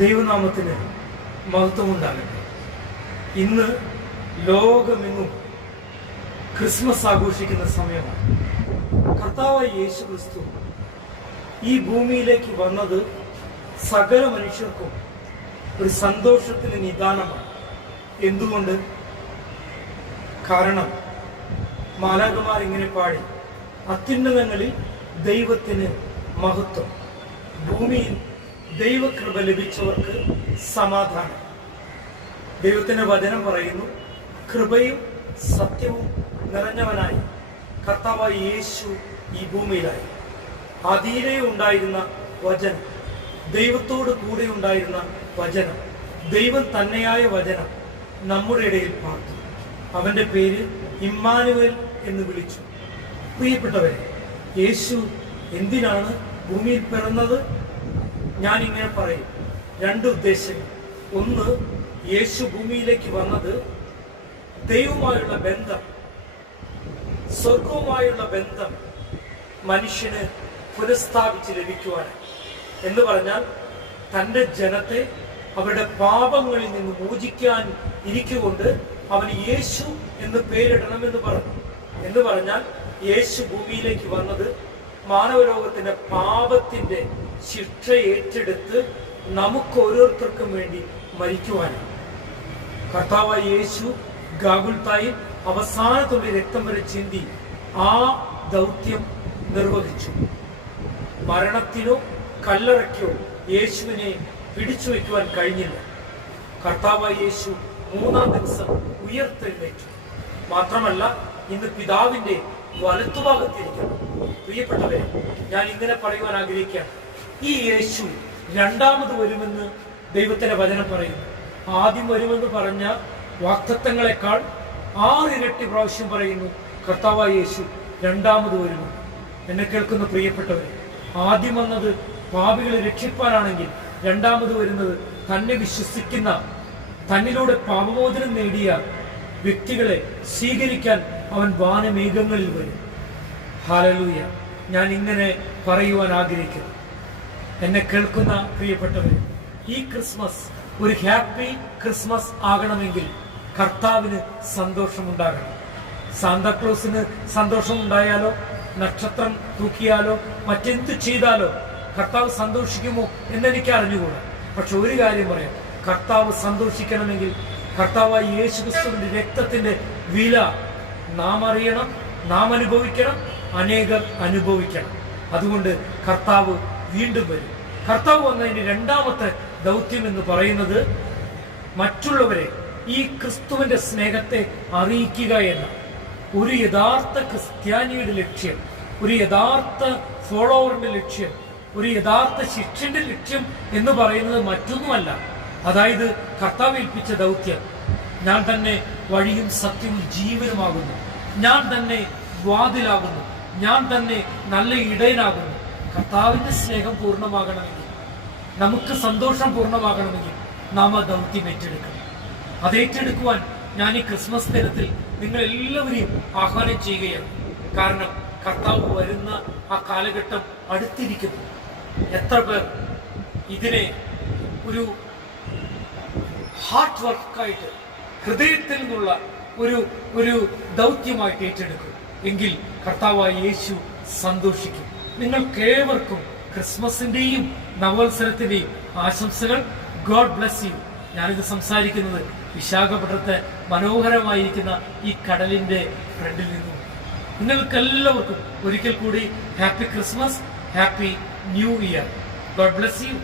ദൈവനാമത്തിന് മഹത്വമുണ്ടാകട്ടെ. ഇന്ന് ലോകമെങ്ങും ക്രിസ്മസ് ആഘോഷിക്കുന്ന സമയമാണ്. കർത്താവായ യേശു ക്രിസ്തു ഈ ഭൂമിയിലേക്ക് വന്നത് സകല മനുഷ്യർക്കും ഒരു സന്തോഷത്തിന് നിദാനമാണ്. എന്തുകൊണ്ട്? കാരണം മാലാഖമാർ ഇങ്ങനെ പാടി, അത്യുന്നതങ്ങളിൽ ദൈവത്തിന് മഹത്വം, ഭൂമിയിൽ ദൈവകൃപ ലഭിച്ചവർക്ക് സമാധാനം. ദൈവത്തിന്റെ വചനം പറയുന്നു, കൃപയും സത്യവും നിറഞ്ഞവനായി കർത്താവായ യേശു ഈ ഭൂമിയിലായി. ആദിയിലേ ഉണ്ടായിരുന്ന വചനം, ദൈവത്തോട് കൂടെ ഉണ്ടായിരുന്ന വചനം, ദൈവം തന്നെയായ വചനം നമ്മുടെ ഇടയിൽ പാർത്തു. അവന്റെ പേര് ഇമ്മാനുവേൽ എന്ന് വിളിച്ചു. പ്രിയപ്പെട്ടവരെ, യേശു എന്തിനാണ് ഭൂമിയിൽ പിറന്നത്? ഞാൻ ഇങ്ങനെ പറയും, രണ്ട് ഉദ്ദേശങ്ങൾ. ഒന്ന്, യേശു ഭൂമിയിലേക്ക് വന്നത് ദൈവവുമായുള്ള ബന്ധം, സ്വർഗവുമായുള്ള ബന്ധം മനുഷ്യന് പുനഃസ്ഥാപിച്ച് ലഭിക്കുവാനാണ്. എന്ന് പറഞ്ഞാൽ തൻ്റെ ജനത്തെ അവരുടെ പാപങ്ങളിൽ നിന്ന് മോചിക്കാൻ ഇരിക്കുകൊണ്ട് അവന് യേശു എന്ന് പേരിടണമെന്ന് പറഞ്ഞു. എന്ന് പറഞ്ഞാൽ യേശു ഭൂമിയിലേക്ക് വന്നത് മാനവലോകത്തിന്റെ പാപത്തിന്റെ ശിക്ഷ ഏറ്റെടുത്ത് നമുക്ക് ഓരോരുത്തർക്കും വേണ്ടി മരിക്കുവാനാണ്. കർത്താവായ യേശു ഗാഗുൽത്തായിൽ അവസാനത്തുള്ളി രക്തം വരെ ചിന്തി ആ ദൗത്യം നിർവഹിച്ചു. മരണത്തിനോ കല്ലറയ്ക്കോ യേശുവിനെ പിടിച്ചു വയ്ക്കുവാൻ കഴിഞ്ഞില്ല. കർത്താവായ യേശു മൂന്നാം ദിവസം ഉയർത്തെഴുന്നേറ്റു. മാത്രമല്ല, ഇന്ന് പിതാവിന്റെ വലത്തുഭാഗത്തിരിക്കുന്നു. പ്രിയപ്പെട്ടവരെ, ഞാൻ ഇങ്ങനെ പറയുവാൻ ആഗ്രഹിക്കുകയാണ്, ഈ യേശു രണ്ടാമത് വരുമെന്ന് ദൈവത്തിന്റെ വചനം പറയുന്നു. ആദ്യം വരുമെന്ന് പറഞ്ഞ വാഗ്ദത്തങ്ങളെക്കാൾ 6 ഇരട്ടി പ്രാവശ്യം പറയുന്നു കർത്താവായ യേശു രണ്ടാമത് വരുമെന്ന്. എന്നെ കേൾക്കുന്ന പ്രിയപ്പെട്ടവരെ, ആദ്യം വന്നത് പാപികളെ രക്ഷിപ്പാനാണെങ്കിൽ രണ്ടാമത് വരുന്നത് തന്നെ വിശ്വസിക്കുന്ന, തന്നിലൂടെ പാപമോചനം നേടിയ വ്യക്തികളെ സ്വീകരിക്കാൻ അവൻ വാനമേഘങ്ങളിൽ വരും. ഹല്ലേലൂയ. ഞാൻ ഇങ്ങനെ പറയുവാൻ ആഗ്രഹിക്കുന്നു. എന്നെ കേൾക്കുന്ന പ്രിയപ്പെട്ടവരെ, ഈ ക്രിസ്മസ് ഒരു ഹാപ്പി ക്രിസ്മസ് ആകണമെങ്കിൽ കർത്താവിന് സന്തോഷമുണ്ടാകണം. സാന്താക്ലോസിന് സന്തോഷമുണ്ടായാലോ, നക്ഷത്രം തൂക്കിയാലോ, മറ്റെന്ത് ചെയ്താലോ കർത്താവ് സന്തോഷിക്കുമോ എന്നെനിക്ക് അറിഞ്ഞുകൂടാ. പക്ഷെ ഒരു കാര്യം പറയാം, കർത്താവ് സന്തോഷിക്കണമെങ്കിൽ കർത്താവായ യേശു ക്രിസ്തുവിന്റെ രക്തത്തിന്റെ വില നാം അറിയണം, നാം അനുഭവിക്കണം, അനേകർ അനുഭവിക്കണം. അതുകൊണ്ട് കർത്താവ് വീണ്ടും വരും. കർത്താവ് വന്നതിന്റെ രണ്ടാമത്തെ ദൗത്യം എന്ന് പറയുന്നത് മറ്റുള്ളവരെ ഈ ക്രിസ്തുവിന്റെ സ്നേഹത്തെ അറിയിക്കുക എന്ന ഒരു യഥാർത്ഥ ക്രിസ്ത്യാനിയുടെ ലക്ഷ്യം, ഒരു യഥാർത്ഥ ഫോളോവറിന്റെ ലക്ഷ്യം, ഒരു യഥാർത്ഥ ശിഷ്യന്റെ ലക്ഷ്യം എന്ന് പറയുന്നത് മറ്റൊന്നുമല്ല. അതായത് കർത്താവ് ഏൽപ്പിച്ച ദൗത്യം, ഞാൻ തന്നെ വഴിയും സത്യവും ജീവനുമാകുന്നു, ഞാൻ തന്നെ വാതിലാകുന്നു, ഞാൻ തന്നെ നല്ല ഇടയനാകുന്നു. കർത്താവിന്റെ സ്നേഹം പൂർണ്ണമാകണമെങ്കിൽ, നമുക്ക് സന്തോഷം പൂർണ്ണമാകണമെങ്കിൽ നാം ആ ദൗത്യം ഏറ്റെടുക്കണം. അത് ഏറ്റെടുക്കുവാൻ ഞാൻ ഈ ക്രിസ്മസ് ദിനത്തിൽ നിങ്ങൾ എല്ലാവരെയും ആഹ്വാനം ചെയ്യുകയാണ്. കാരണം കർത്താവ് വരുന്ന ആ കാലഘട്ടം അടുത്തിരിക്കുന്നു. എത്ര പേർ ഇതിനെ ഒരു ഹാർട്ട് വർക്കായിട്ട്, ഹൃദയത്തിൽ നിന്നുള്ള ഒരു ദൗത്യമായിട്ട് ഏറ്റെടുക്കും എങ്കിൽ കർത്താവായ യേശു സന്തോഷിക്കും. നിങ്ങൾക്കേവർക്കും ക്രിസ്മസിന്റെയും നവവത്സരത്തിന്റെയും ആശംസകൾ. God bless you. ഞാനിത് സംസാരിക്കുന്നത് വിശാഖപട്ടണത്തെ മനോഹരമായിരിക്കുന്ന ഈ കടലിന്റെ ഫ്രണ്ടിൽ നിന്നും. നിങ്ങൾക്കെല്ലാവർക്കും ഒരിക്കൽ കൂടി happy Christmas, happy new year. God bless you.